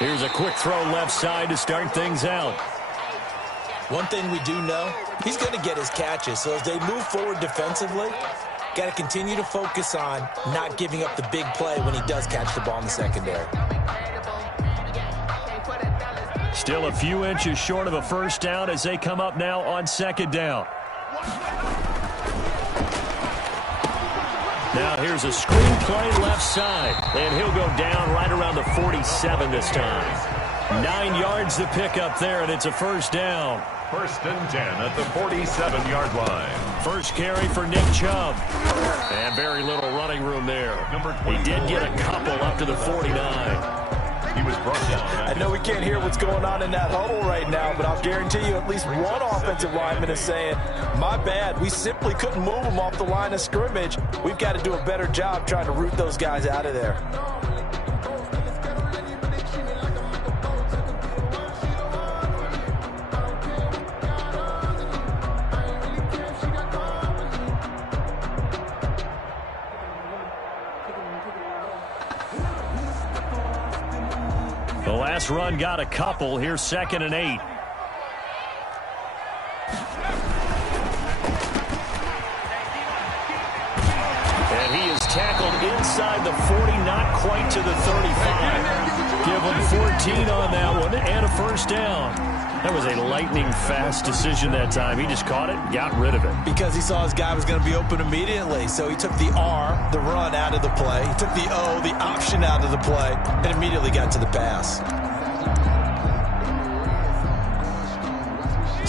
Here's a quick throw left side to start things out. One thing we do know, he's going to get his catches. So as they move forward defensively, got to continue to focus on not giving up the big play when he does catch the ball in the secondary. Still a few inches short of a first down as they come up now on second down. Now here's a screen play left side, and he'll go down right around the 47 this time. 9 yards to pick up there, and it's a first down. First and 10 at the 47-yard line. First carry for Nick Chubb. And very little running room there. He did get a couple up to the 49. He was brought down. I know we can't hear what's going on in that huddle right now, but I'll guarantee you at least one offensive lineman is saying, my bad, we simply couldn't move him off the line of scrimmage. We've got to do a better job trying to root those guys out of there. The last run got a couple. Here's 2nd and 8. And he is tackled inside the 40, not quite to the 35. Give him 14 on that one and a first down. That was a lightning-fast decision that time. He just caught it and got rid of it. Because he saw his guy was going to be open immediately. So he took the R, the run, out of the play. He took the O, the option, out of the play, and immediately got to the pass.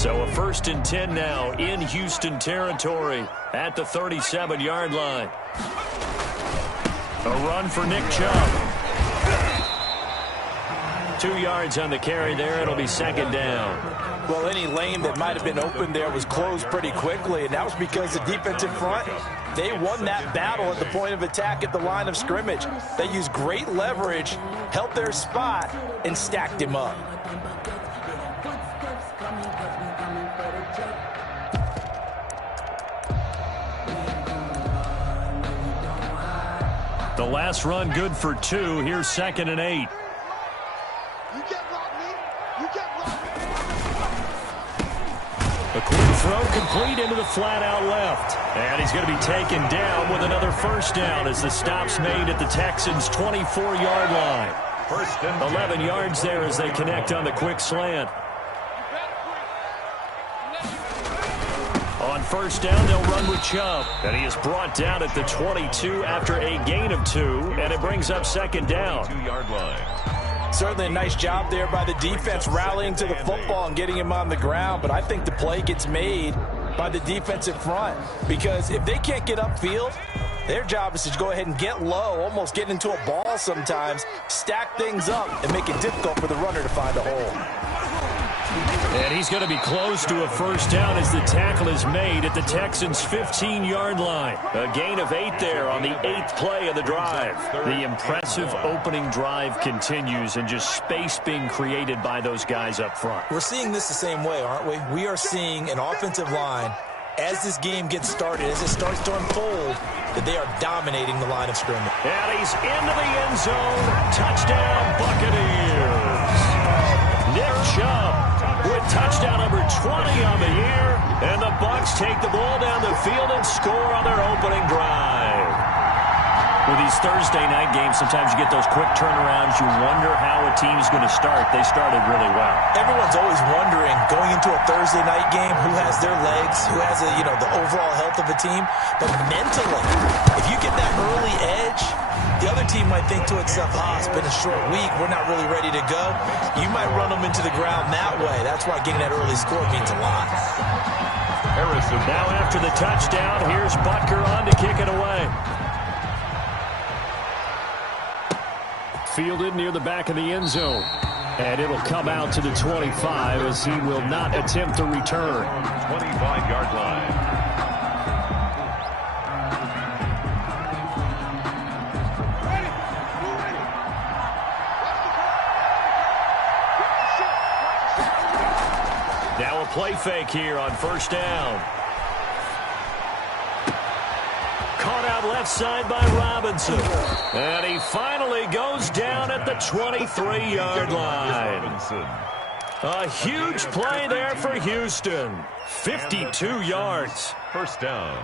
So a 1st and 10 now in Houston territory at the 37-yard line. A run for Nick Chubb. 2 yards on the carry there. It'll be 2nd down. Well, any lane that might have been open there was closed pretty quickly, and that was because the defensive front, they won that battle at the point of attack at the line of scrimmage. They used great leverage, held their spot, and stacked him up. The last run good for 2. Here's 2nd and 8. A quick throw complete into the flat out left. And he's going to be taken down with another first down as the stop's made at the Texans' 24-yard line. First and 11 yards there as they connect on the quick slant. On first down, they'll run with Chubb. And he is brought down at the 22 after a gain of 2. And it brings up 2nd down. 2-yard line. Certainly a nice job there by the defense rallying to the football and getting him on the ground. But I think the play gets made by the defensive front. Because if they can't get upfield, their job is to go ahead and get low, almost get into a ball sometimes, stack things up, and make it difficult for the runner to find a hole. And he's going to be close to a first down as the tackle is made at the Texans' 15-yard line. A gain of 8 there on the 8th play of the drive. The impressive opening drive continues and just space being created by those guys up front. We're seeing this the same way, aren't we? We are seeing an offensive line, as this game gets started, as it starts to unfold, that they are dominating the line of scrimmage. And he's into the end zone. Touchdown, Buccaneers. Nick Chubb with touchdown number 20 on the year, and the Bucs take the ball down the field and score on their opening drive. With these Thursday night games, sometimes you get those quick turnarounds. You wonder how a team's going to start. They started really well. Everyone's always wondering, going into a Thursday night game, who has their legs, who has the overall health of a team. But mentally, if you get that early edge, the other team might think to itself, it's been a short week, we're not really ready to go. You might run them into the ground that way. That's why getting that early score means a lot. Harrison. Now after the touchdown, here's Butker on to kick it away. Fielded near the back of the end zone. And it'll come out to the 25 as he will not attempt to return. 25-yard line. Now a play fake here on first down. Caught out up left side by Robinson. And he finally goes down at the 23-yard line. A huge play there for Houston. 52 yards. First down.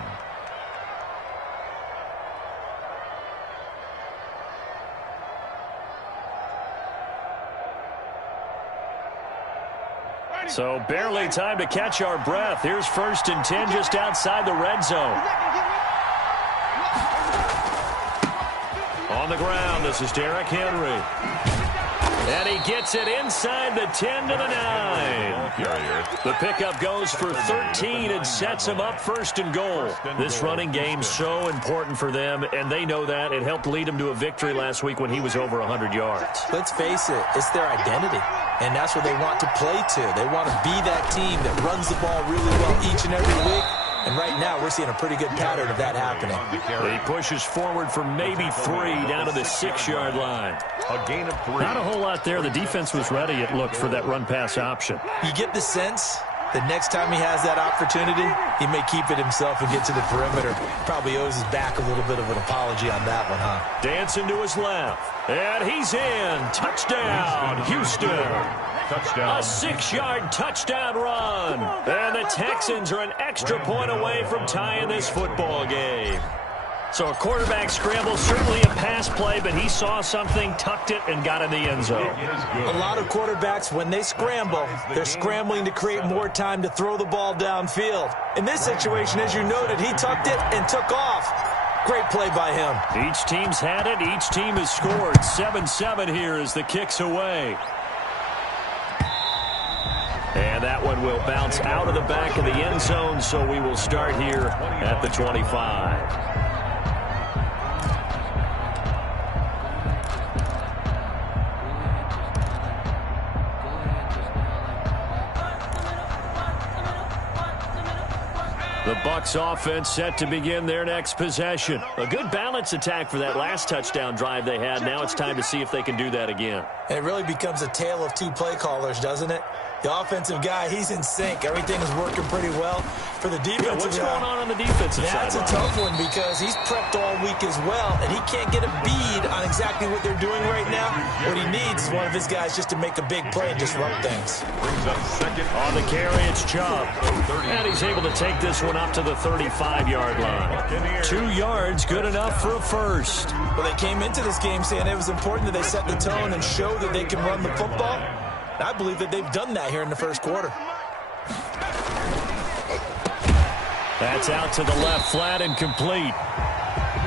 So barely time to catch our breath. Here's 1st and 10 just outside the red zone. On the ground, this is Derrick Henry. And he gets it inside the 10 to the 9. The pickup goes for 13 and sets him up 1st and goal. This running game's so important for them, and they know that. It helped lead him to a victory last week when he was over 100 yards. Let's face it, it's their identity, and that's what they want to play to. They want to be that team that runs the ball really well each and every week. And right now, we're seeing a pretty good pattern of that happening. He pushes forward for maybe 3 down to the 6-yard line. A gain of 3. Not a whole lot there. The defense was ready, it looked, for that run-pass option. You get the sense that next time he has that opportunity, he may keep it himself and get to the perimeter. Probably owes his back a little bit of an apology on that one, huh? Dancing to his left. And he's in. Touchdown, Houston. Touchdown. A 6-yard touchdown run. And the Texans are an extra point away from tying this football game. So a quarterback scramble, certainly a pass play, but he saw something, tucked it, and got in the end zone. A lot of quarterbacks, when they scramble, they're scrambling to create more time to throw the ball downfield. In this situation, as you noted, he tucked it and took off. Great play by him. Each team's had it. Each team has scored. 7-7 here as the kick's away. And that one will bounce out of the back of the end zone, so we will start here at the 25. The Bucs offense set to begin their next possession. A good balance attack for that last touchdown drive they had. Now it's time to see if they can do that again. It really becomes a tale of two play callers, doesn't it? The offensive guy, he's in sync. Everything is working pretty well. For the defensive what's going on the defensive side? That's a tough one because he's prepped all week as well, and he can't get a bead on exactly what they're doing right now. What he needs is one of his guys just to make a big play and disrupt things. Brings up second. On the carry, it's Chubb. And he's able to take this one up to the 35-yard line. 2 yards, good enough for a first. Well, they came into this game saying it was important that they set the tone and show that they can run the football. I believe that they've done that here in the first quarter. That's out to the left, flat and complete.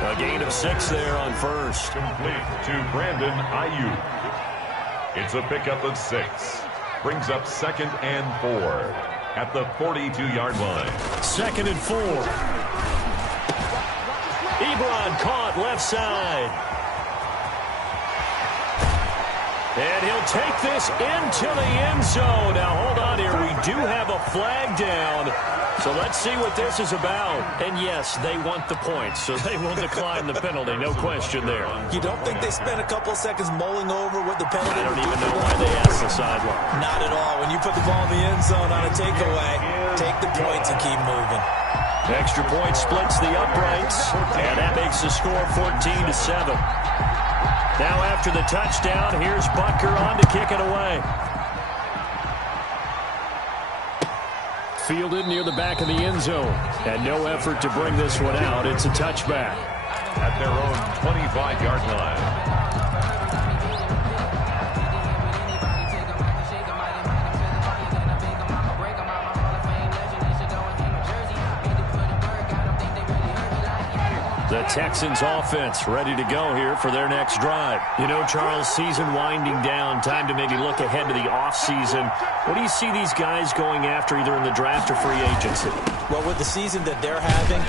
A gain of 6 there on first. Complete to Brandon Yooo. It's a pickup of 6. Brings up 2nd and 4 at the 42-yard line. 2nd and 4. Ebron caught left side. And he'll take this into the end zone. Now, hold on here. We do have a flag down. So let's see what this is about. And, yes, they want the points, so they will decline the penalty. No question there. You don't think they spent a couple of seconds mulling over what the penalty I don't even know why they asked the sideline. Not at all. When you put the ball in the end zone on a takeaway, take the points and keep moving. Extra point splits the uprights, and that makes the score 14-7. Now after the touchdown, here's Butker on to kick it away. Fielded near the back of the end zone. And no effort to bring this one out. It's a touchback. At their own 25-yard line. The Texans offense ready to go here for their next drive. You know, Charles, season winding down, time to maybe look ahead to the offseason. What do you see these guys going after either in the draft or free agency? Well, with the season that they're having,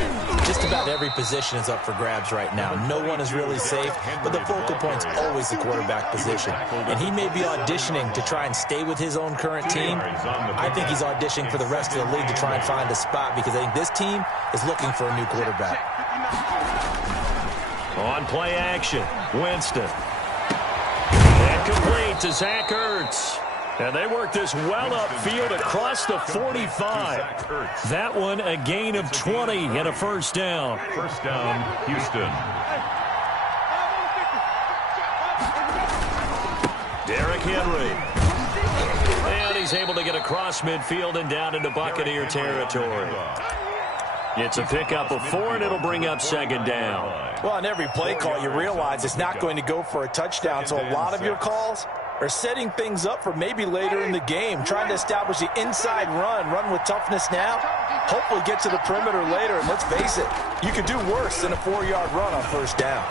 just about every position is up for grabs right now. No one is really safe, but the focal point's always the quarterback position. And he may be auditioning to try and stay with his own current team. I think he's auditioning for the rest of the league to try and find a spot because I think this team is looking for a new quarterback. On play action, Winston. And complete to Zach Ertz. And they work this well upfield across the 45. That one a gain of 20 and a first down. First down, Houston. Derrick Henry. And he's able to get across midfield and down into Buccaneer territory. It's a pickup of 4, and it'll bring up second down. Well, on every play call, you realize it's not going to go for a touchdown, so a lot of your calls are setting things up for maybe later in the game, trying to establish the inside run with toughness now, hopefully get to the perimeter later, and let's face it, you could do worse than a 4-yard run on first down.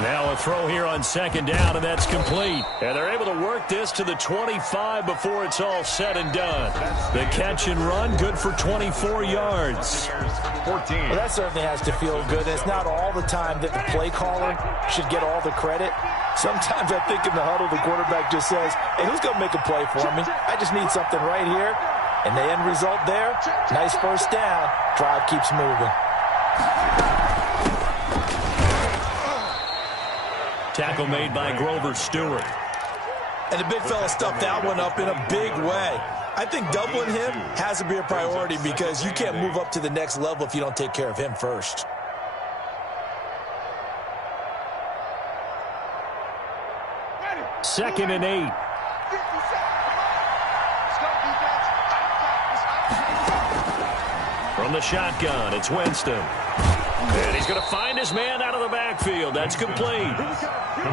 Now a throw here on second down, and that's complete. And they're able to work this to the 25 before it's all said and done. The catch and run, good for 24 yards. 14. Well, that certainly has to feel good. It's not all the time that the play caller should get all the credit. Sometimes I think in the huddle, the quarterback just says, hey, who's going to make a play for me? I just need something right here. And the end result there, nice first down. Drive keeps moving. Tackle made by Grover Stewart. And the big fella stuffed that one up in a big way. I think doubling him has to be a priority because you can't move up to the next level if you don't take care of him first. Second and 8. From the shotgun, it's Winston. And he's going to find his man out of the backfield. That's complete.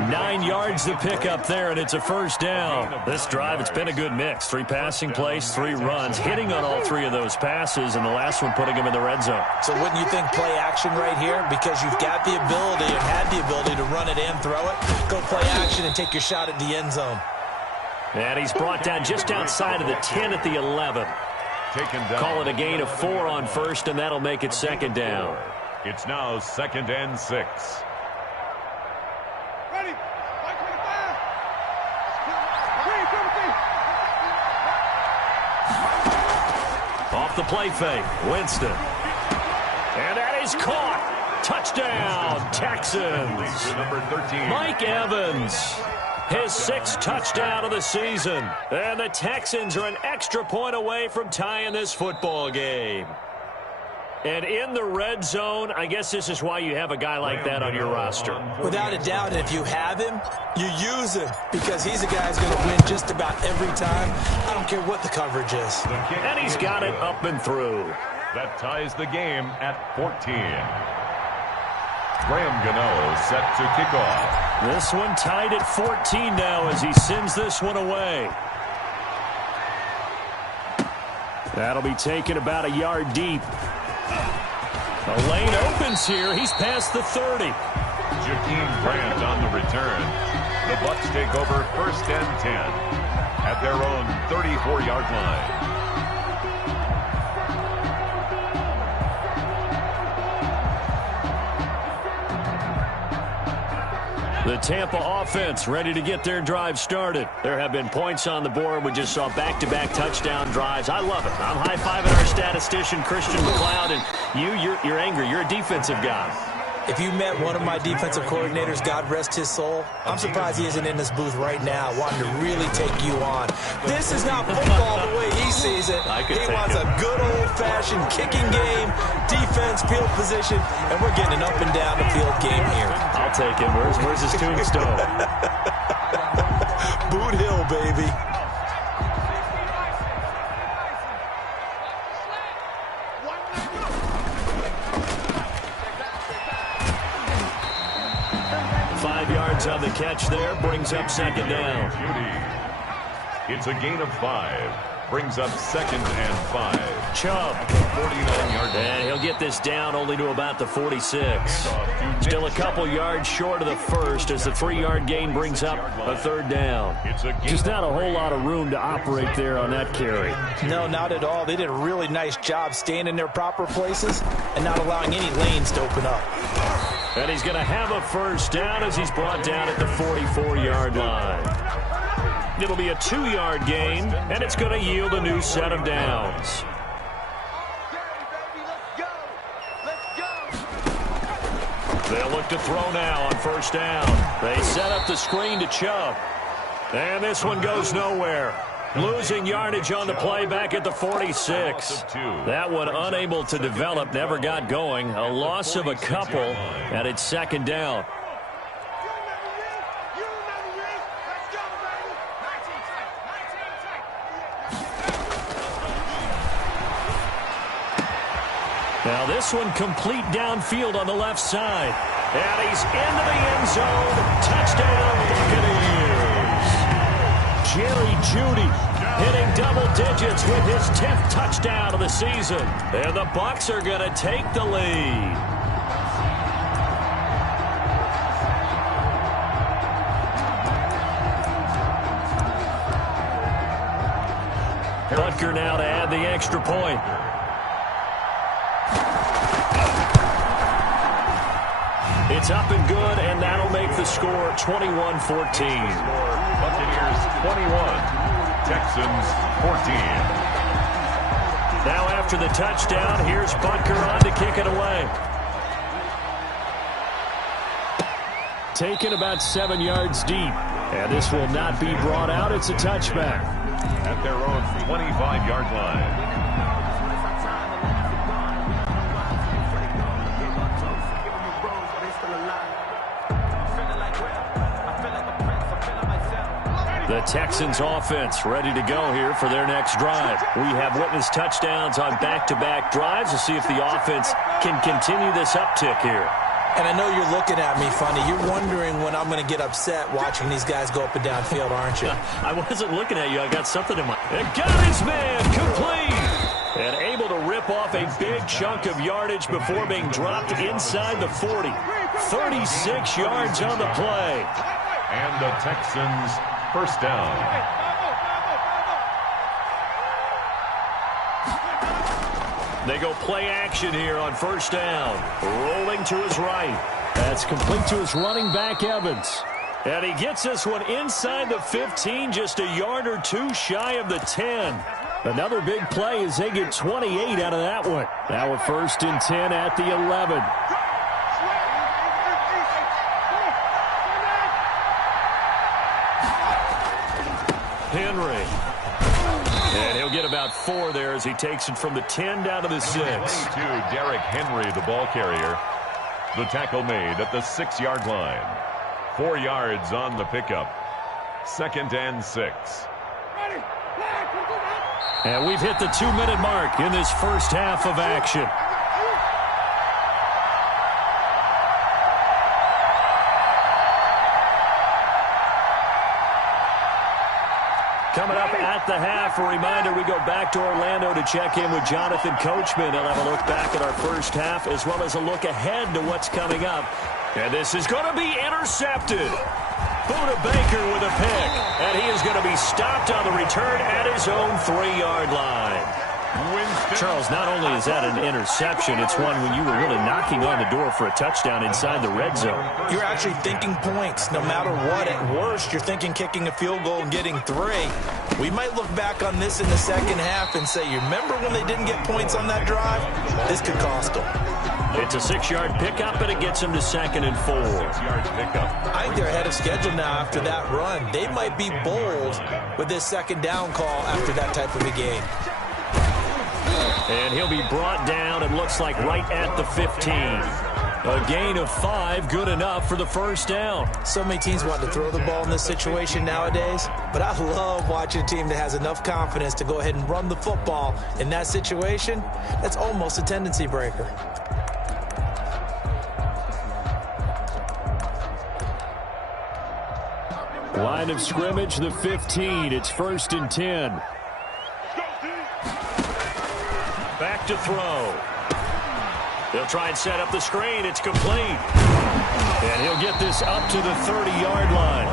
9 yards to pick up there, and it's a first down. This drive, it's been a good mix. 3 passing plays, 3 runs, hitting on all 3 of those passes, and the last one putting him in the red zone. So wouldn't you think play action right here? Because you've got the ability and had the ability to run it and throw it. Go play action and take your shot at the end zone. And he's brought down just outside of the 10 at the 11. Taken down. Call it a gain of 4 on first, and that'll make it second down. It's now 2nd and 6. Off the play fake, Winston. And that is caught. Touchdown, Texans. Number 13. Mike Evans, his 6th touchdown of the season. And the Texans are an extra point away from tying this football game. And in the red zone, I guess this is why you have a guy like that on your roster. Without a doubt, and if you have him, you use him because he's a guy who's going to win just about every time. I don't care what the coverage is. And he's got it up and through. That ties the game at 14. Graham Gano set to kick off. This one tied at 14 now as he sends this one away. That'll be taken about a yard deep. The lane opens here. He's past the 30. Jakeem Grant on the return. The Bucs take over 1st and 10 at their own 34-yard line. The Tampa offense ready to get their drive started. There have been points on the board. We just saw back-to-back touchdown drives. I love it. I'm high-fiving our statistician, Christian McLeod, and you're angry. You're a defensive guy. If you met one of my defensive coordinators, God rest his soul, I'm surprised he isn't in this booth right now wanting to really take you on. This is not football the way he sees it. He wants a good old-fashioned kicking game, defense, field position, and we're getting an up and down the field game here. I'll take him. Where's his tombstone? Boot Hill, baby. On the catch there, brings up second down. It's a gain of 5. Brings up 2nd and 5. Chubb. 49-yard. And he'll get this down only to about the 46. Still a couple yards short of the first as the 3-yard gain brings up a 3rd down. Just not a whole lot of room to operate there on that carry. No, not at all. They did a really nice job staying in their proper places and not allowing any lanes to open up. And he's going to have a first down as he's brought down at the 44-yard line. It'll be a 2-yard gain, and it's going to yield a new set of downs. They'll look to throw now on first down. They set up the screen to Chubb. And this one goes nowhere. Losing yardage on the play back at the 46. That one unable to develop, never got going. A loss of a couple, and it's second down. Now this one complete downfield on the left side. And he's into the end zone. Touchdown, Buccaneers. Jerry Jeudy hitting double digits with his 10th touchdown of the season. And the Bucs are going to take the lead. Butker now to add the extra point. It's up and good, and that'll make the score 21-14. Buccaneers 21, Texans 14. Now after the touchdown, here's Butker on to kick it away. Taken about 7 yards deep, and this will not be brought out. It's a touchback. At their own 25-yard line. The Texans offense ready to go here for their next drive. We have witnessed touchdowns on back-to-back drives. We'll see if the offense can continue this uptick here. And I know you're looking at me funny. You're wondering when I'm going to get upset watching these guys go up and down field, aren't you? I wasn't looking at you. I got something in my... And got his man complete. And able to rip off a big chunk of yardage before being dropped inside the 40. 36 yards on the play. And the Texans... first down. They go play action here on first down. Rolling to his right. That's complete to his running back, Evans. And he gets this one inside the 15, just a yard or two shy of the 10. Another big play as they get 28 out of that one. Now a 1st and 10 at the 11. Henry. And he'll get about 4 there as he takes it from the 10 down to the 6. To Derrick Henry, the ball carrier. The tackle made at the 6-yard line. 4 yards on the pickup. 2nd and 6. And we've hit the 2-minute mark in this first half of action. Coming up at the half, a reminder, we go back to Orlando to check in with Jonathan Coachman. He'll have a look back at our first half as well as a look ahead to what's coming up. And this is going to be intercepted. Buda Baker with a pick. And he is going to be stopped on the return at his own 3-yard line. Charles, not only is that an interception, it's one when you were really knocking on the door for a touchdown inside the red zone. You're actually thinking points no matter what. At worst, you're thinking kicking a field goal and getting 3. We might look back on this in the second half and say, you remember when they didn't get points on that drive? This could cost them. It's a 6-yard pickup, and it gets them to 2nd and 4. 6-yard pickup. I think they're ahead of schedule now after that run. They might be bold with this 2nd down call after that type of a game. And he'll be brought down, it looks like, right at the 15. A gain of 5, good enough for the first down. So many teams want to throw the ball in this situation nowadays, but I love watching a team that has enough confidence to go ahead and run the football. In that situation, that's almost a tendency breaker. Line of scrimmage, the 15. It's 1st and 10. Back to throw. They'll try and set up the screen. It's complete. And he'll get this up to the 30-yard line.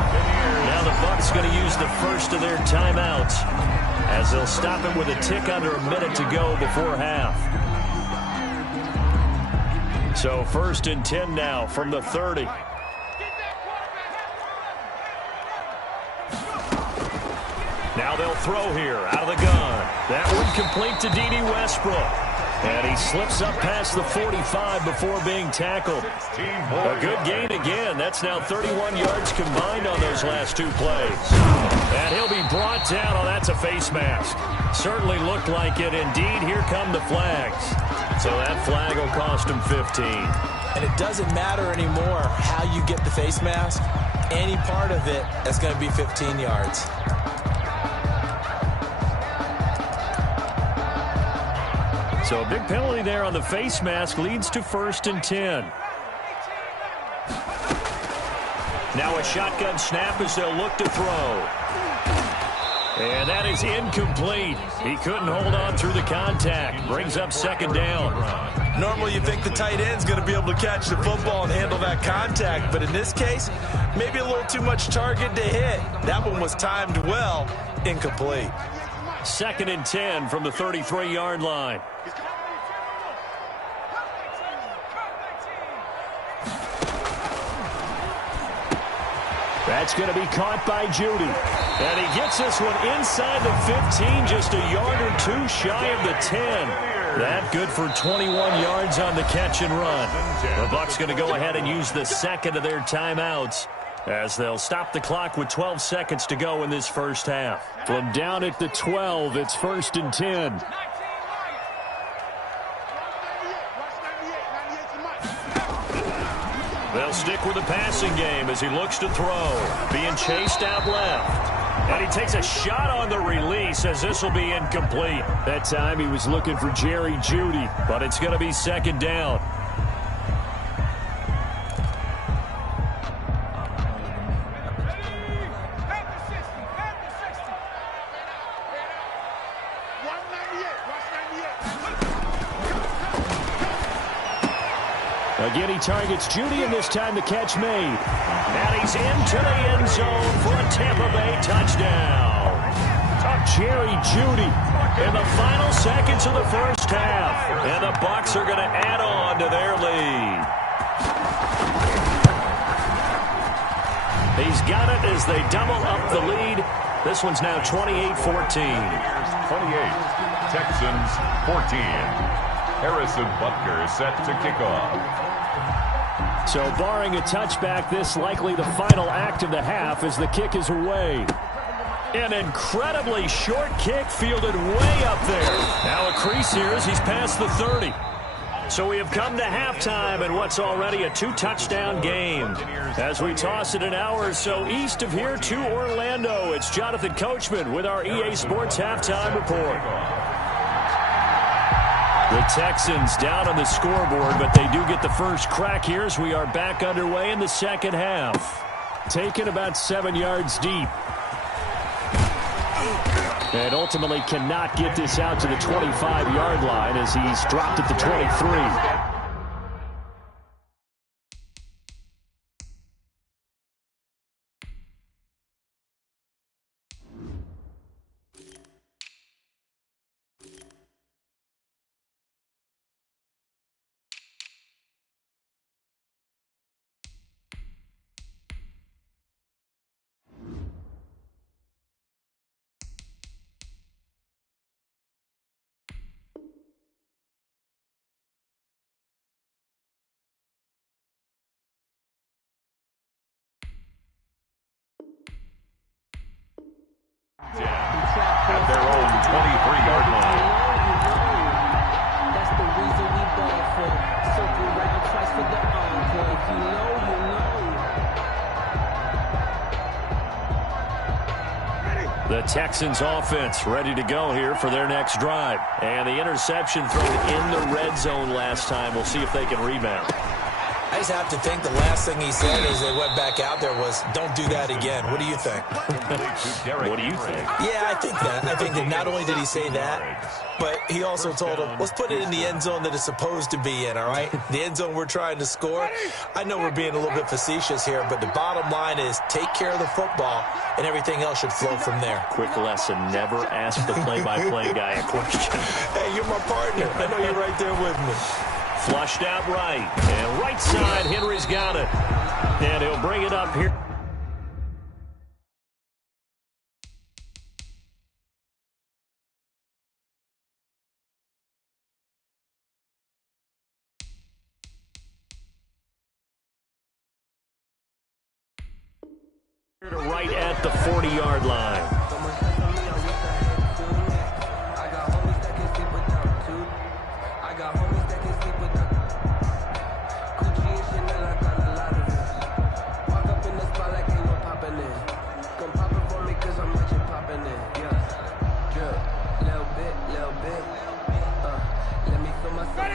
Now the Bucs going to use the first of their timeouts as they'll stop it with a tick under a minute to go before half. So 1st and 10 now from the 30. Now they'll throw here out of the gun. That one complete to D.D. Westbrook. And he slips up past the 45 before being tackled. A good gain again. That's now 31 yards combined on those last two plays. And he'll be brought down. Oh, that's a face mask. Certainly looked like it. Indeed, here come the flags. So that flag will cost him 15. And it doesn't matter anymore how you get the face mask. Any part of it is going to be 15 yards. So a big penalty there on the face mask leads to 1st and 10. Now a shotgun snap as they'll look to throw. And that is incomplete. He couldn't hold on through the contact. Brings up 2nd down. Normally you think the tight end's going to be able to catch the football and handle that contact, but in this case, maybe a little too much target to hit. That one was timed well, incomplete. 2nd and 10 from the 33-yard line. That's going to be caught by Judy. And he gets this one inside the 15, just a yard or two shy of the 10. That good for 21 yards on the catch and run. The Bucs going to go ahead and use the 2nd of their timeouts as they'll stop the clock with 12 seconds to go in this first half. From down at the 12, it's 1st and 10. They'll stick with the passing game as he looks to throw. Being chased out left. And he takes a shot on the release as this will be incomplete. That time he was looking for Jerry Jeudy, but it's going to be 2nd down. Again, he targets Jeudy, and this time the catch made. And he's into the end zone for a Tampa Bay touchdown. Jerry Jeudy in the final seconds of the first half. And the Bucs are going to add on to their lead. He's got it as they double up the lead. This one's now 28-14. 28, Texans 14. Harrison Butker set to kick off. So barring a touchback, this likely the final act of the half as the kick is away. An incredibly short kick fielded way up there. Now a crease here as he's past the 30. So we have come to halftime in what's already a 2-touchdown game. As we toss it an hour or so east of here to Orlando, it's Jonathan Coachman with our EA Sports Halftime Report. The Texans down on the scoreboard, but they do get the first crack here as we are back underway in the second half. Taken about 7 yards deep. And ultimately cannot get this out to the 25-yard line as he's dropped at the 23. At their own 23-yard line. That's the reason we ball for. Circle round twice for the encore. If you know, you know. The Texans offense ready to go here for their next drive. And the interception thrown in the red zone last time. We'll see if they can rebound. I just have to think the last thing he said as they went back out there was, don't do that again. What do you think? What do you think? Yeah, I think that. I think that not only did he say that, but he also told them, let's put it in the end zone that it's supposed to be in, all right? The end zone we're trying to score. I know we're being a little bit facetious here, but the bottom line is take care of the football, and everything else should flow from there. Quick lesson, never ask the play-by-play guy a question. Hey, you're my partner. I know you're right there with me. Flushed out right. And right side, Henry's got it. And he'll bring it up here. Right at the 40-yard line.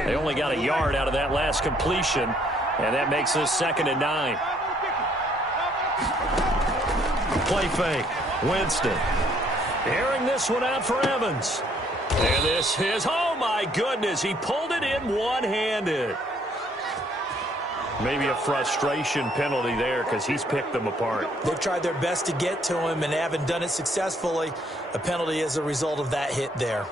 They only got a yard out of that last completion, and that makes this 2nd and 9. Play fake. Winston. Airing this one out for Evans. And this is, oh my goodness, he pulled it in one-handed. Maybe a frustration penalty there because he's picked them apart. They've tried their best to get to him and haven't done it successfully. A penalty is a result of that hit there.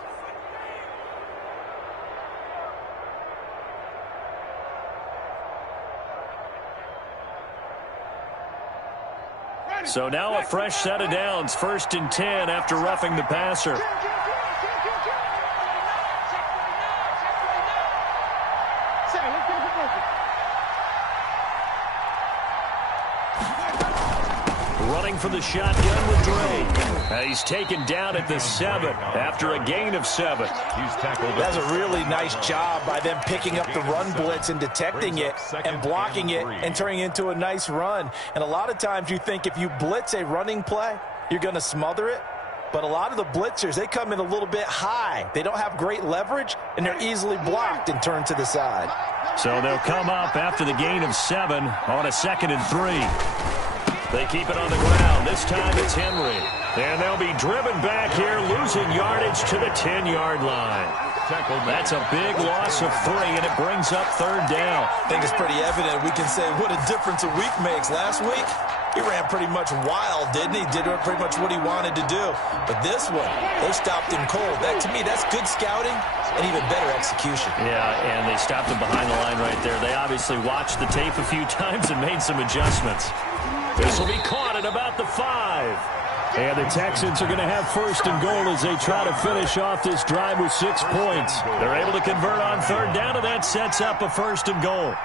So now a fresh set of downs, 1st and 10 after roughing the passer. Running for the shotgun with Dre. He's taken down at the 7 after a gain of 7. He's tackled. That's a really nice job by them picking up the run blitz and detecting it and blocking it and turning it into a nice run. And a lot of times you think if you blitz a running play, you're going to smother it. But a lot of the blitzers, they come in a little bit high. They don't have great leverage, and they're easily blocked and turned to the side. So they'll come up after the gain of 7 on a 2nd and 3. They keep it on the ground. This time it's Henry. And they'll be driven back here, losing yardage to the 10-yard line. That's a big loss of 3, and it brings up 3rd down. I think it's pretty evident. We can say what a difference a week makes. Last week, he ran pretty much wild, didn't he? Did pretty much what he wanted to do. But this one, they stopped him cold. That, to me, that's good scouting and even better execution. Yeah, and they stopped him behind the line right there. They obviously watched the tape a few times and made some adjustments. This will be caught at about the 5. And the Texans are going to have 1st and goal as they try to finish off this drive with 6 points. They're able to convert on 3rd down, and that sets up a 1st and goal.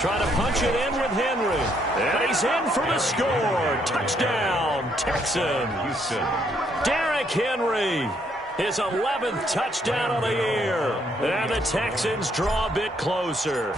Trying to punch it in with Henry. And he's in for the score. Touchdown, Texans. Derrick Henry. His 11th touchdown of the year. And the Texans draw a bit closer.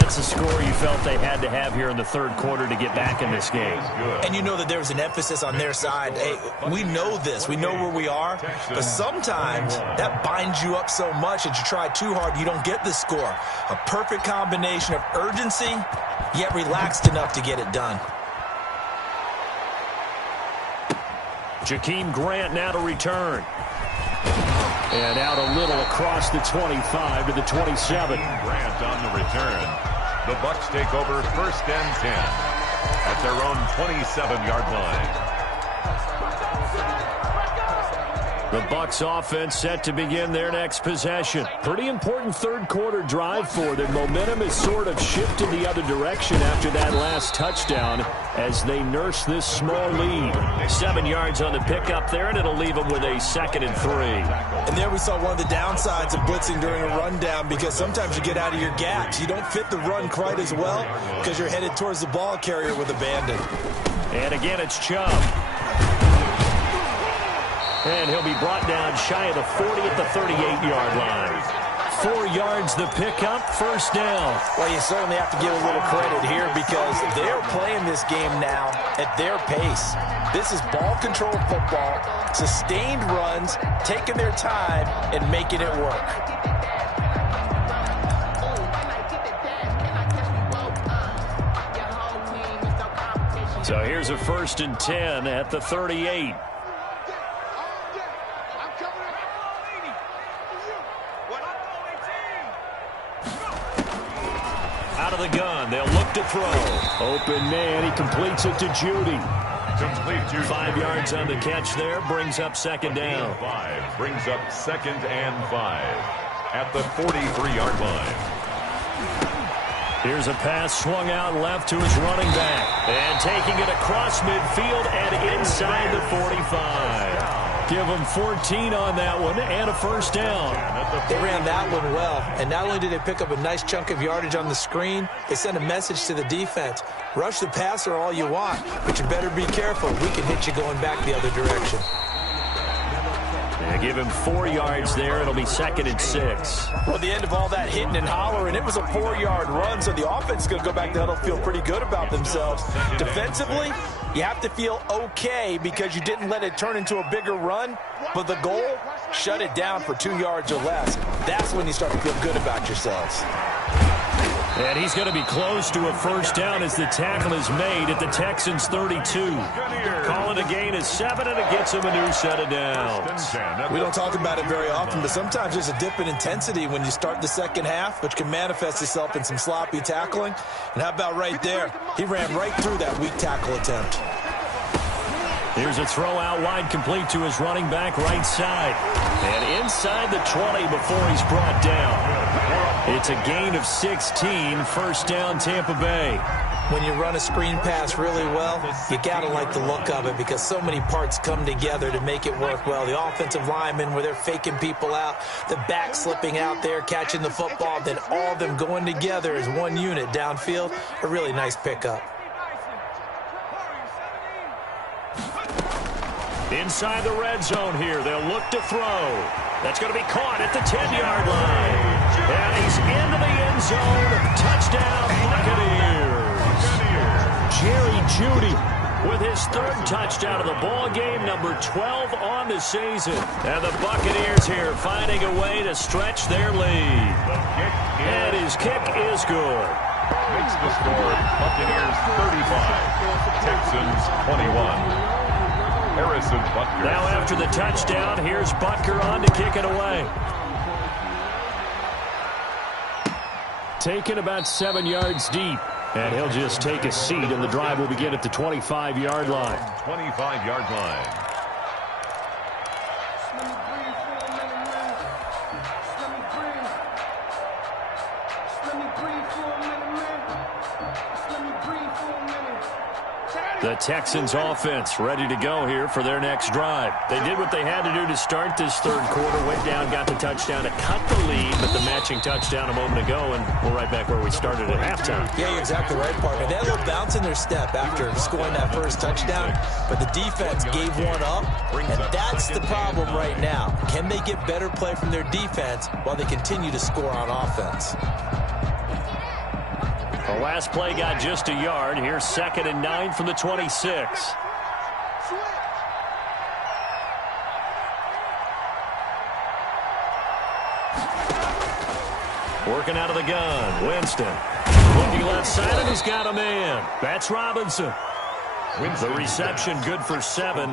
That's a score you felt they had to have here in the 3rd quarter to get back in this game. And you know that there was an emphasis on their side. Hey, we know this. We know where we are. But sometimes that binds you up so much that you try too hard, you don't get the score. A perfect combination of urgency, yet relaxed enough to get it done. Jakeem Grant now to return. And out a little across the 25 to the 27. Grant on the return. The Bucs take over 1st and 10 at their own 27-yard line. The Bucs offense set to begin their next possession. Pretty important 3rd quarter drive for them. Momentum has sort of shifted the other direction after that last touchdown as they nurse this small lead. 7 yards on the pickup there, and it'll leave them with a 2nd and 3. And there we saw one of the downsides of blitzing during a rundown, because sometimes you get out of your gaps. You don't fit the run quite as well because you're headed towards the ball carrier with abandon. And again, it's Chubb. And he'll be brought down shy of the 40 at the 38-yard line. 4 yards the pickup, 1st down. Well, you certainly have to give a little credit here because they're playing this game now at their pace. This is ball control football, sustained runs, taking their time, and making it work. So here's a 1st and 10 at the 38. Out of the gun, they'll look to throw. Open man, he completes it to Judy. Complete to 5 yards on the catch there, brings up 2nd down. 5 brings up 2nd and 5 at the 43-yard line. Here's a pass swung out left to his running back. And taking it across midfield and inside the 45. Give them 14 on that one and a first down. They ran that one well, and not only did they pick up a nice chunk of yardage on the screen, they sent a message to the defense. Rush the passer all you want, but you better be careful. We can hit you going back the other direction. Yeah, give him 4 yards there. It'll be 2nd and 6. Well, at the end of all that hitting and hollering, it was a 4-yard run, so the offense is going to go back to huddle, feel pretty good about themselves. Defensively, you have to feel okay because you didn't let it turn into a bigger run, but the goal, shut it down for 2 yards or less. That's when you start to feel good about yourselves. And he's going to be close to a first down as the tackle is made at the Texans' 32. Calling a gain of 7, and it gets him a new set of downs. We don't talk about it very often, but sometimes there's a dip in intensity when you start the second half, which can manifest itself in some sloppy tackling. And how about right there? He ran right through that weak tackle attempt. Here's a throw out wide, complete to his running back right side. And inside the 20 before he's brought down. It's a gain of 16, first down Tampa Bay. When you run a screen pass really well, you got to like the look of it because so many parts come together to make it work well. The offensive linemen, where they're faking people out, the back slipping out there, catching the football, then all of them going together as one unit downfield. A really nice pickup. Inside the red zone here, they'll look to throw. That's going to be caught at the 10-yard line. And he's into the end zone. Touchdown, Buccaneers. Jerry Jeudy with his 3rd touchdown of the ball game, number 12 on the season. And the Buccaneers here finding a way to stretch their lead. And his kick is good. Makes the score Buccaneers 35, Texans 21. Harrison Butker. Now after the touchdown, here's Butker on to kick it away. Taken about 7 yards deep. And he'll just take a seat, and the drive will begin at the 25-yard line. 25-yard line. The Texans offense ready to go here for their next drive. They did what they had to do to start this 3rd quarter, went down, got the touchdown to cut the lead, but the matching touchdown a moment ago, and we're right back where we started at halftime. Yeah, you're exactly right, partner. They had a little bounce in their step after scoring that first touchdown, but the defense gave one up, and that's the problem right now. Can they get better play from their defense while they continue to score on offense? The last play got just a yard. Here's 2nd and 9 from the 26. Working out of the gun. Winston. Looking left side, and he's got a man. That's Robinson. The reception good for 7.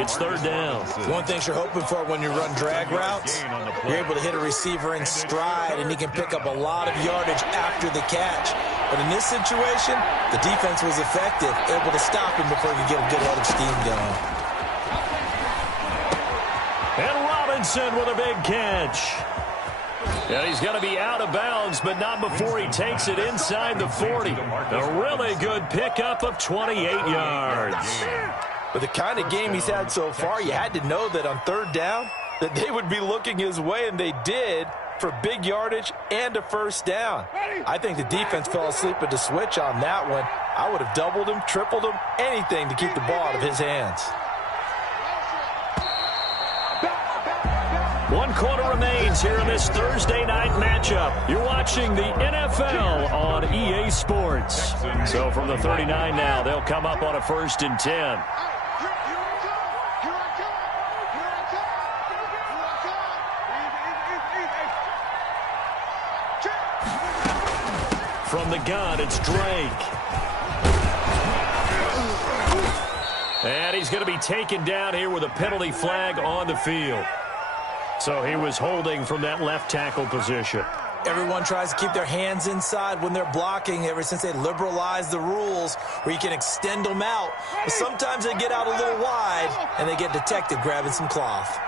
It's 3rd down. One thing you're hoping for when you run drag routes, you're able to hit a receiver in stride, and he can pick up a lot of yardage after the catch. But in this situation, the defense was effective, able to stop him before he could get a good head of steam going. And Robinson with a big catch. And he's going to be out of bounds, but not before he takes it inside the 40. A really good pickup of 28 yards. With the kind of game he's had so far, you had to know that on 3rd down, that they would be looking his way, and they did, for big yardage and a first down. I think the defense fell asleep at the switch on that one. I would have doubled him, tripled him, anything to keep the ball out of his hands. 1 quarter remains here in this Thursday night matchup. You're watching the NFL on EA Sports. So from the 39 now, they'll come up on a 1st and 10. From the gun, it's Drake. And he's going to be taken down here with a penalty flag on the field. So he was holding from that left tackle position. Everyone tries to keep their hands inside when they're blocking ever since they liberalized the rules where you can extend them out. But sometimes they get out a little wide and they get detected grabbing some cloth.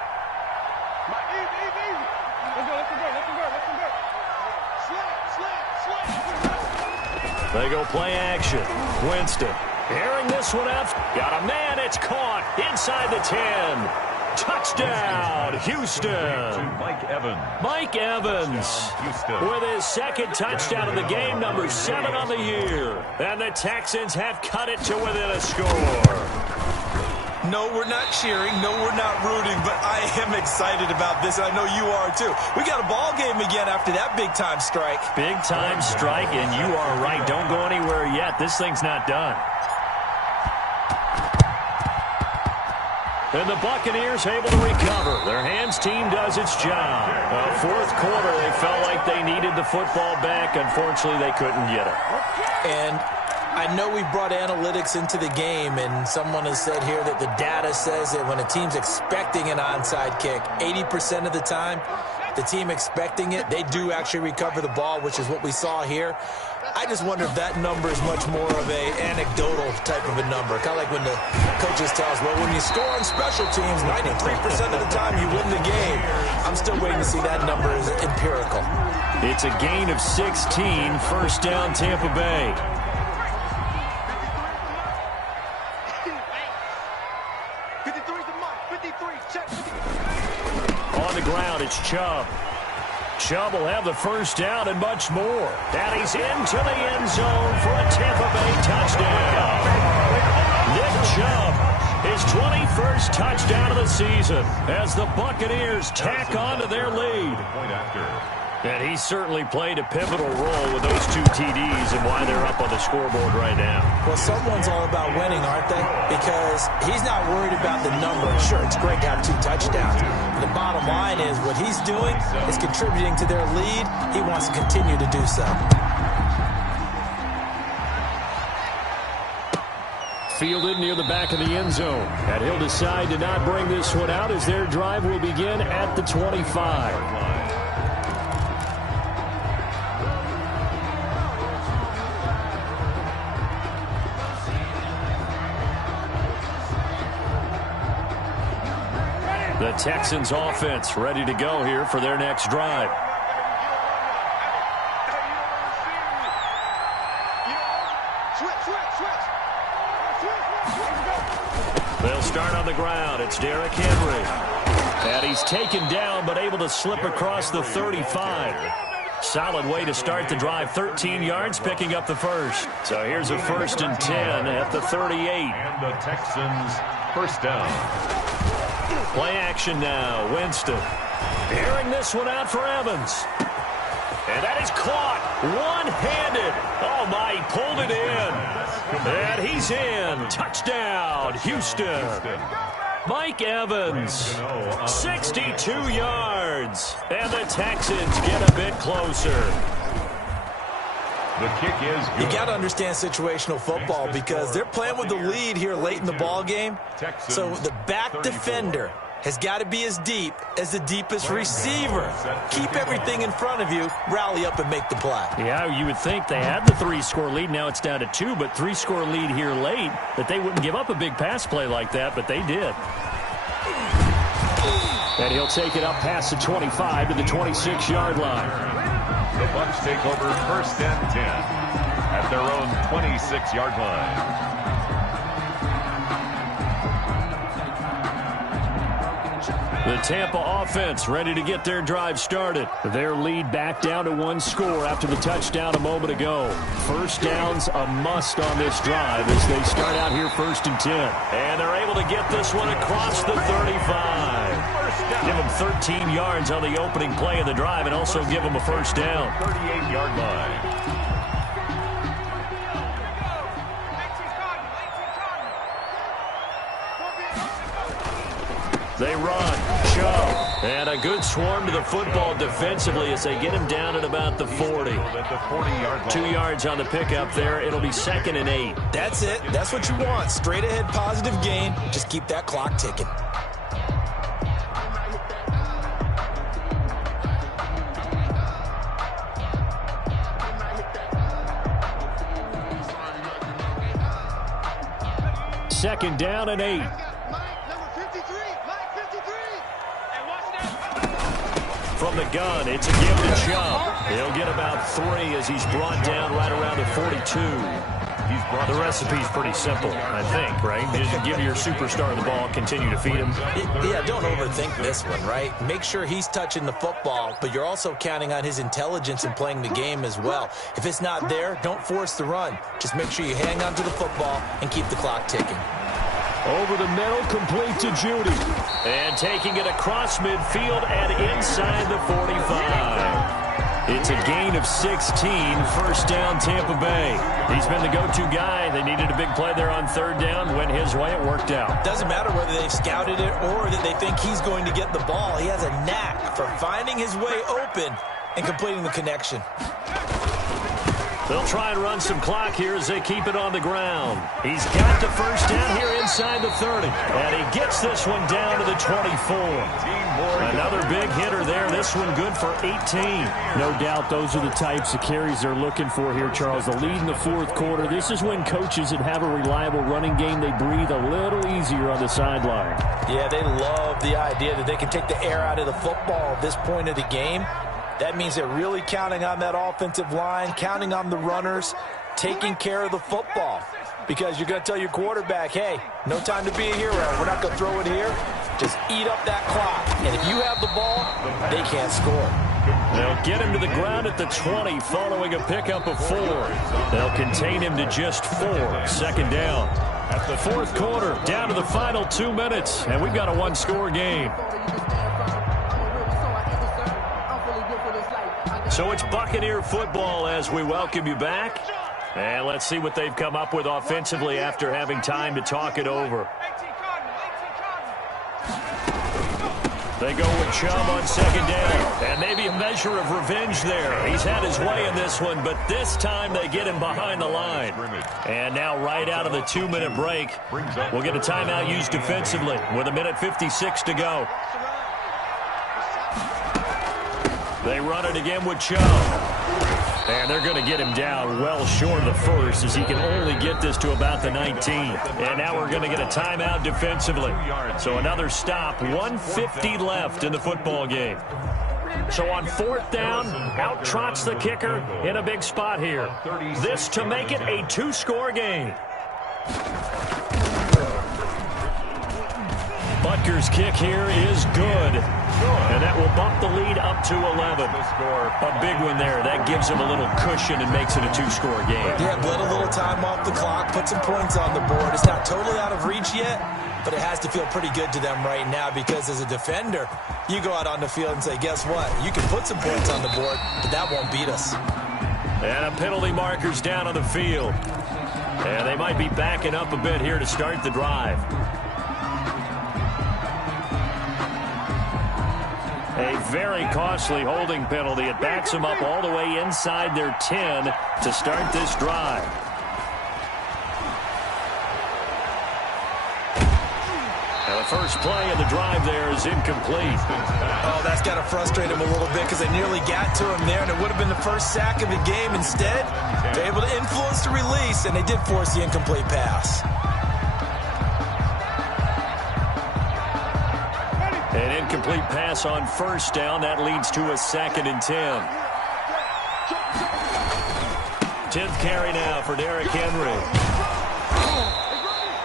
They go play action. Winston airing this one out. Got a man. It's caught inside the 10. Touchdown, Houston. Mike Evans with his second touchdown of the game, number 7 on the year. And the Texans have cut it to within a score. No, we're not cheering. No, we're not rooting, but I am excited about this, and I know you are too. We got a ball game again after that big-time strike. Big-time strike, and you are right. Don't go anywhere yet. This thing's not done. And the Buccaneers able to recover. Their hands team does its job. Fourth quarter, they felt like they needed the football back. Unfortunately, they couldn't get it. And I know we brought analytics into the game, and someone has said here that the data says that when a team's expecting an onside kick, 80% of the time, the team expecting it, they do actually recover the ball, which is what we saw here. I just wonder if that number is much more of a anecdotal type of a number. Kind of like when the coaches tell us, well, when you score on special teams, 93% of the time you win the game. I'm still waiting to see that number is empirical. It's a gain of 16, first down Tampa Bay. On the ground, it's Chubb. Chubb will have the first down and much more. And he's into the end zone for a Tampa Bay touchdown. Nick Chubb, his 21st touchdown of the season as the Buccaneers tack on to their lead. And he certainly played a pivotal role with those 2 TDs and why they're up on the scoreboard right now. Well, someone's all about winning, aren't they? Because he's not worried about the number. Sure, it's great to have 2 touchdowns. But the bottom line is what he's doing is contributing to their lead. He wants to continue to do so. Fielded near the back of the end zone. And he'll decide to not bring this one out as their drive will begin at the 25. The Texans offense ready to go here for their next drive. They'll start on the ground. It's Derrick Henry. And he's taken down but able to slip across the 35. Solid way to start the drive. 13 yards, picking up the first. So here's a 1st and 10 at the 38. And the Texans first down. Play action now. Winston airing this one out for Evans. And that is caught one-handed. Oh, my, he pulled it in. And he's in. Touchdown, Houston. Mike Evans, 62 yards. And the Texans get a bit closer. The kick is good. You got to understand situational football because they're playing with the lead here late in the ball game. So the back defender has got to be as deep as the deepest receiver. Keep everything in front of you, rally up and make the play. Yeah, you would think they had the 3-score lead. Now it's down to 2, but 3-score lead here late, that they wouldn't give up a big pass play like that, but they did. And he'll take it up past the 25 to the 26-yard line. The Bucs take over 1st and 10 at their own 26-yard line. The Tampa offense ready to get their drive started. Their lead back down to 1 score after the touchdown a moment ago. First down's a must on this drive as they start out here 1st and 10. And they're able to get this one across the 35. Give them 13 yards on the opening play of the drive and also give them a first down. 38-yard line. They run. Chubb. And a good swarm to the football defensively as they get him down at about the 40. 2 yards on the pickup there. It'll be 2nd and 8. That's it. That's what you want. Straight ahead positive gain. Just keep that clock ticking. Second down and 8. From the gun, it's a give to Chubb. He'll get about 3 as he's brought down right around the 42. The recipe's pretty simple, I think, right? You just give your superstar the ball, continue to feed him. Yeah, don't overthink this one, right? Make sure he's touching the football, but you're also counting on his intelligence in playing the game as well. If it's not there, don't force the run. Just make sure you hang on to the football and keep the clock ticking. Over the middle, complete to Judy. And taking it across midfield and inside the 45. It's a gain of 16, first down Tampa Bay. He's been the go-to guy. They needed a big play there on third down. Went his way, it worked out. Doesn't matter whether they've scouted it or that they think he's going to get the ball. He has a knack for finding his way open and completing the connection. They'll try and run some clock here as they keep it on the ground. He's got the first down here inside the 30. And he gets this one down to the 24. Another big hitter there. This one good for 18. No doubt those are the types of carries they're looking for here, Charles. The lead in the fourth quarter. This is when coaches that have a reliable running game, they breathe a little easier on the sideline. Yeah, they love the idea that they can take the air out of the football at this point of the game. That means they're really counting on that offensive line, counting on the runners, taking care of the football. Because you're going to tell your quarterback, hey, no time to be a hero. We're not going to throw it here. Just eat up that clock. And if you have the ball, they can't score. They'll get him to the ground at the 20 following a pickup of 4. They'll contain him to just 4. Second down. At the fourth quarter, down to the final 2 minutes. And we've got a one-score game. So it's Buccaneer football as we welcome you back. And let's see what they've come up with offensively after having time to talk it over. They go with Chubb on second down. And maybe a measure of revenge there. He's had his way in this one, but this time they get him behind the line. And now right out of the 2-minute break, we'll get a timeout used defensively with 1:56 to go. They run it again with Chubb. And they're going to get him down well short of the first as he can only get this to about the 19. And now we're going to get a timeout defensively. So another stop, 1:50 left in the football game. So on fourth down, out trots the kicker in a big spot here. This to make it a 2-score game. Butker's kick here is good. And that will bump the lead up to 11. A big one there. That gives him a little cushion and makes it a 2-score game. Yeah, let a little time off the clock, put some points on the board. It's not totally out of reach yet, but it has to feel pretty good to them right now because as a defender, you go out on the field and say, guess what? You can put some points on the board, but that won't beat us. And a penalty marker's down on the field. And they might be backing up a bit here to start the drive. A very costly holding penalty. It backs them up all the way inside their 10 to start this drive. Now the first play of the drive there is incomplete. Oh, that's got to frustrate him a little bit because they nearly got to him there, and it would have been the first sack of the game. Instead, they're able to influence the release, and they did force the incomplete pass. An incomplete pass on first down. That leads to a 2nd and 10. 10th carry now for Derrick Henry.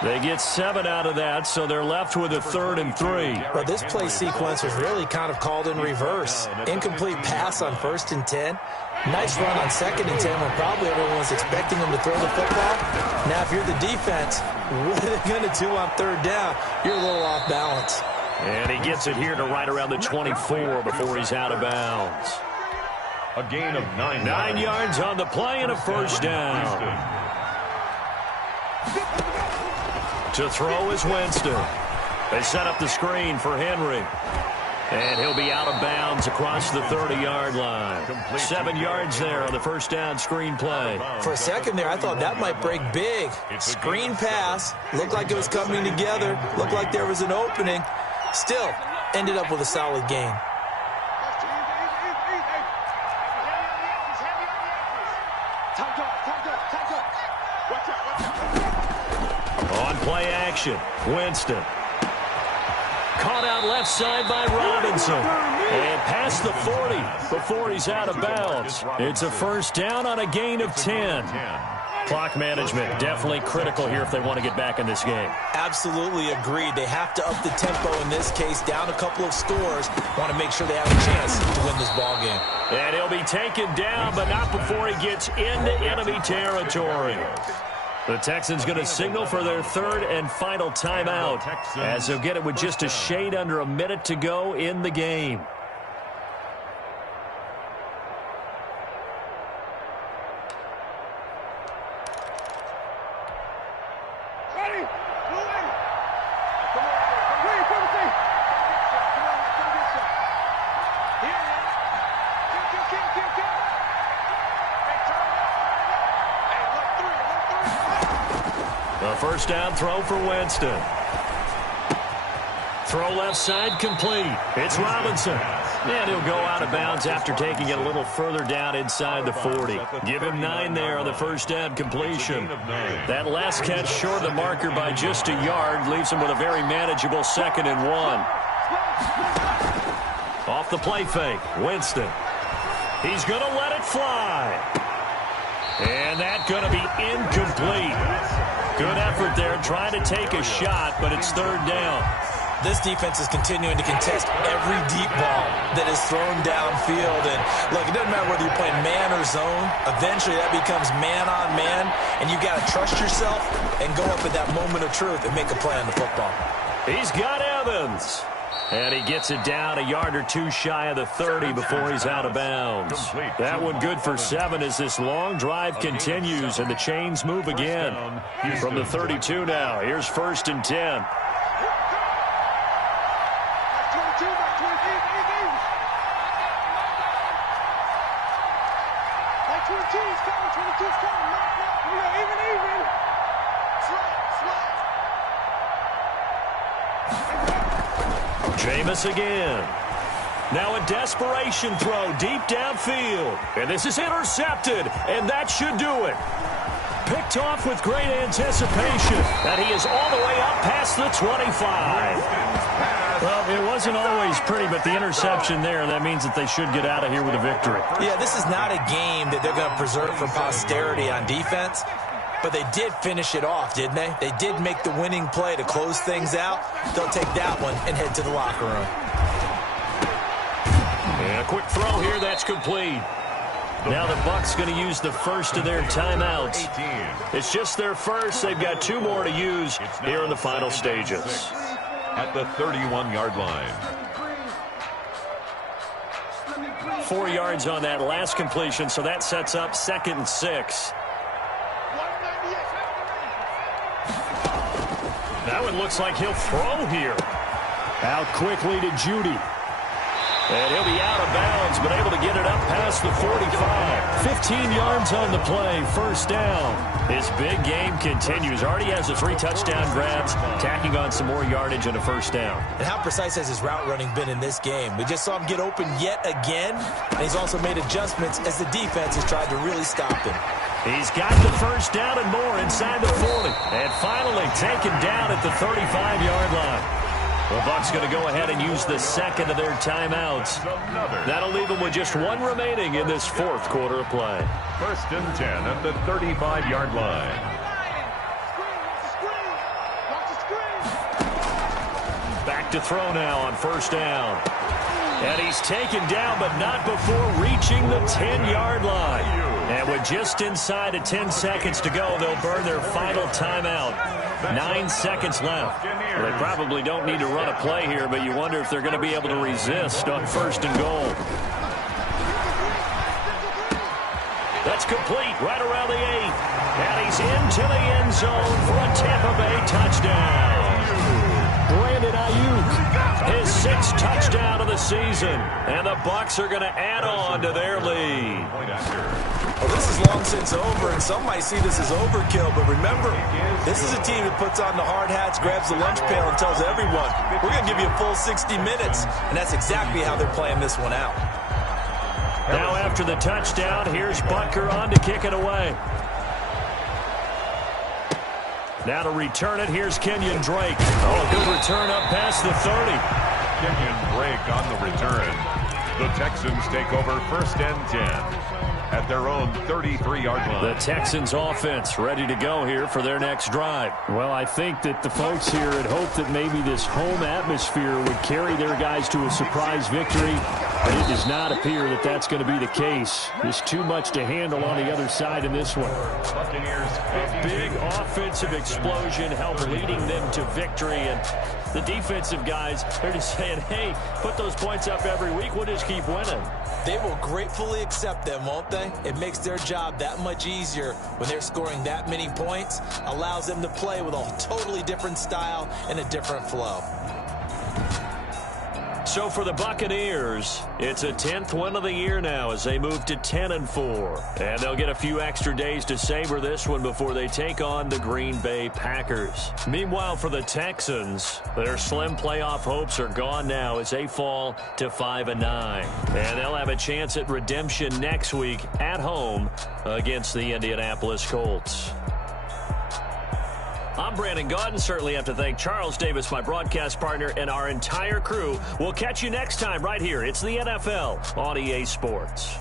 They get 7 out of that, so they're left with a 3rd and 3. Well, this play sequence was really kind of called in reverse. Incomplete pass on 1st and 10. Nice run on 2nd and 10 when probably everyone was expecting them to throw the football. Now, if you're the defense, what are they going to do on 3rd down? You're a little off balance. And he gets it here to right around the 24 before he's out of bounds. A gain of 9 yards. 9 yards on the play and a first down. To throw is Winston. They set up the screen for Henry. And he'll be out of bounds across the 30-yard line. 7 yards there on the first down screen play. For a second there, I thought that might break big. Screen pass. Looked like it was coming together. Looked like there was an opening. Still, ended up with a solid game. On play action, Winston. Caught out left side by Robinson. And past the 40 before he's out of bounds. It's a first down on a gain of 10. Clock management, definitely critical here if they want to get back in this game. Absolutely agreed. They have to up the tempo in this case, down a couple of scores. Want to make sure they have a chance to win this ball game. And he'll be taken down, but not before he gets into enemy territory. The Texans going to signal for their third and final timeout, as they'll get it with just a shade under a minute to go in the game. The first down throw for Winston. Throw left side complete. It's Robinson. And he'll go out of bounds after taking it a little further down inside the 40. Give him 9 there on the first down completion. That last catch short of the marker by just a yard leaves him with a very manageable 2nd and 1. Off the play fake, Winston. He's going to let it fly. And that's going to be incomplete. Good effort there, trying to take a shot, but it's 3rd down. This defense is continuing to contest every deep ball that is thrown downfield. And, look, it doesn't matter whether you're playing man or zone. Eventually, that becomes man-on-man, and you got to trust yourself and go up at that moment of truth and make a play on the football. He's got Evans. And he gets it down a yard or 2 shy of the 30 before he's out of bounds. That one good for 7 as this long drive continues and the chains move again. From the 32 now, here's 1st and 10. Jameis again. Now a desperation throw deep downfield. And this is intercepted, and that should do it. Picked off with great anticipation. And he is all the way up past the 25. Well, it wasn't always pretty, but the interception there, that means that they should get out of here with a victory. Yeah, this is not a game that they're going to preserve for posterity on defense. But they did finish it off, didn't they? They did make the winning play to close things out. They'll take that one and head to the locker room. And a quick throw here, that's complete. Now the Bucs going to use the first of their timeouts. It's just their first. They've got 2 more to use here in the final stages. At the 31-yard line. 4 yards on that last completion, so that sets up 2nd and 6. That one looks like he'll throw here. Out quickly to Judy. And he'll be out of bounds, but able to get it up past the 45. 15 yards on the play, 1st down. His big game continues. Already has the 3 touchdown grabs, tacking on some more yardage and a 1st down. And how precise has his route running been in this game? We just saw him get open yet again, and he's also made adjustments as the defense has tried to really stop him. He's got the 1st down and more inside the 40. And finally taken down at the 35-yard line. The Bucs going to go ahead and use the 2nd of their timeouts. That'll leave them with just 1 remaining in this 4th quarter of play. 1st and 10 at the 35-yard line. Back to throw now on 1st down. And he's taken down, but not before reaching the 10-yard line. And with just inside of 10 seconds to go, they'll burn their final timeout. 9 seconds left. Well, they probably don't need to run a play here, but you wonder if they're going to be able to resist on 1st and goal. That's complete right around the 8. And he's into the end zone for a Tampa Bay touchdown. Brandon Ayuk, his 6th touchdown of the season. And the Bucs are going to add on to their lead. Well, this is long since over, and some might see this as overkill. But remember, this is a team that puts on the hard hats, grabs the lunch pail, and tells everyone, we're going to give you a full 60 minutes. And that's exactly how they're playing this one out. Now after the touchdown, here's Butker on to kick it away. Now to return it, here's Kenyon Drake. Oh, good return up past the 30. Kenyon Drake on the return. The Texans take over 1st and 10 at at their own 33-yard line. The Texans offense ready to go here for their next drive. Well, I think that the folks here had hoped that maybe this home atmosphere would carry their guys to a surprise victory, but it does not appear that that's going to be the case. There's too much to handle on the other side in this one. Buccaneers. A big offensive explosion helped leading them to victory, and the defensive guys, they're just saying, hey, put those points up every week. We'll just keep winning. They will gratefully accept them, won't they? It makes their job that much easier when they're scoring that many points. Allows them to play with a totally different style and a different flow. So for the Buccaneers, it's a 10th win of the year now as they move to 10-4. And they'll get a few extra days to savor this one before they take on the Green Bay Packers. Meanwhile, for the Texans, their slim playoff hopes are gone now as they fall to 5-9. And they'll have a chance at redemption next week at home against the Indianapolis Colts. I'm Brandon Gaudin. Certainly have to thank Charles Davis, my broadcast partner, and our entire crew. We'll catch you next time right here. It's the NFL on EA Sports.